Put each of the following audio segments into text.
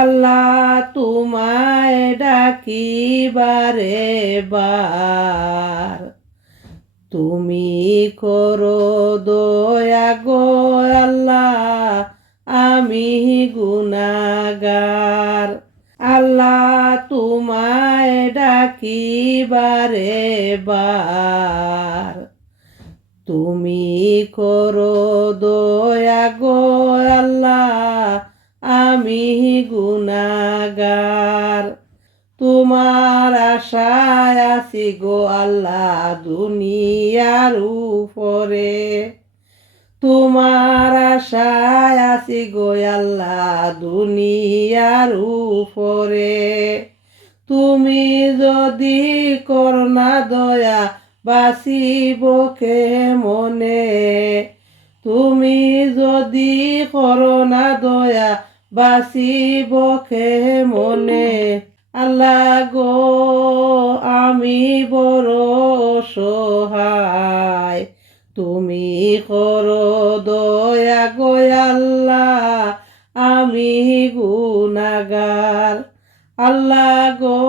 আল্লাহ তোমায় ডাকি বারে বার, তুমি করো দয়া গো আল্লাহ, আমি গুনাহগার। আল্লাহ তোমায় ডাকি বারে বার, তুমি করো দয়া গো আল্লাহ, আমি গুনাহগার। তোমার আশায় আছি গো আল্লাহ দুনিয়ার উপরে, তোমার আশায় আছি গো আল্লাহ দুনিয়ার উপরে। তুমি যদি করো না দয়া বাঁচিব কেমনে, তুমি যদি করো না দয়া বাঁচিব কেমনে। আল্লাহ গো আমি বড় অসহায়, তুমি করো দয়া গো আল্লাহ, আমি গুনাহগার। আল্লাহ গো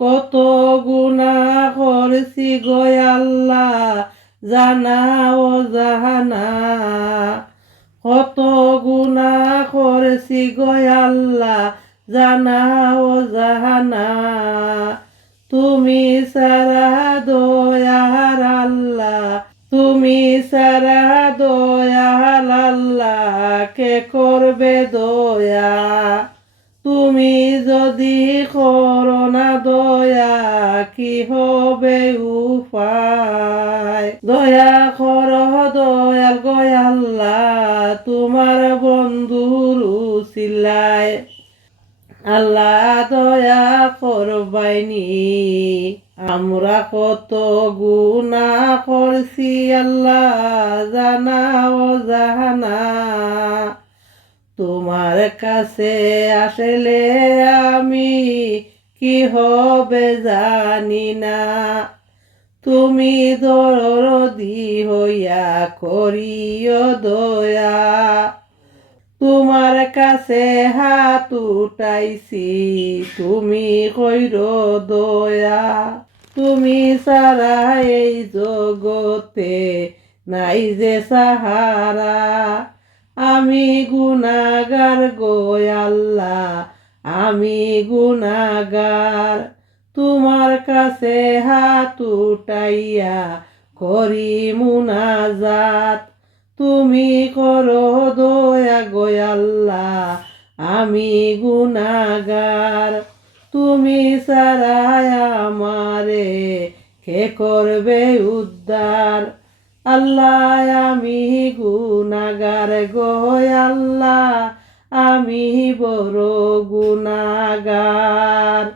কত গুনাহ করছি গো আল্লাহ জানা ও জানা, কত গুনাহ করছি গো আল্লাহ জানা ও জানা। তুমি সারা দয়ার আল্লাহ, তুমি সারা দয়াল আল্লাহ, কে করবে দয়া। তুমি যদি করো না দয়া কি হবে উপায়। দয়া করো দয়াল গো আল্লাহ তোমার বন্ধুর উসিলায়, আল্লাহ দয়া করবাইনি। আমরা কত গুনাহ করছি আল্লাহ জানা ও জানা, তোমার কাছে আসলে আমি কি হবে জানি না। তুমি দরদি হইয়া করিও দয়া, তোমার কাছে হাত উঠাইছি তুমি কইরো দয়া। তুমি ছাড়া এই জগতে নাই যে সাহারা, আমি গুনাহগার গো আল্লাহ, আমি গুনাহগার। তোমার কাছে হাত উঠাইয়া করি মুনাজাত, তুমি করো দয়া গো আল্লাহ, আমি গুনাহগার। তুমি ছাড়া আমারে কে করবে উদ্ধার। আল্লাহ আমি গুনাহগার গো আল্লাহ, আমি বড় গুনাহগার।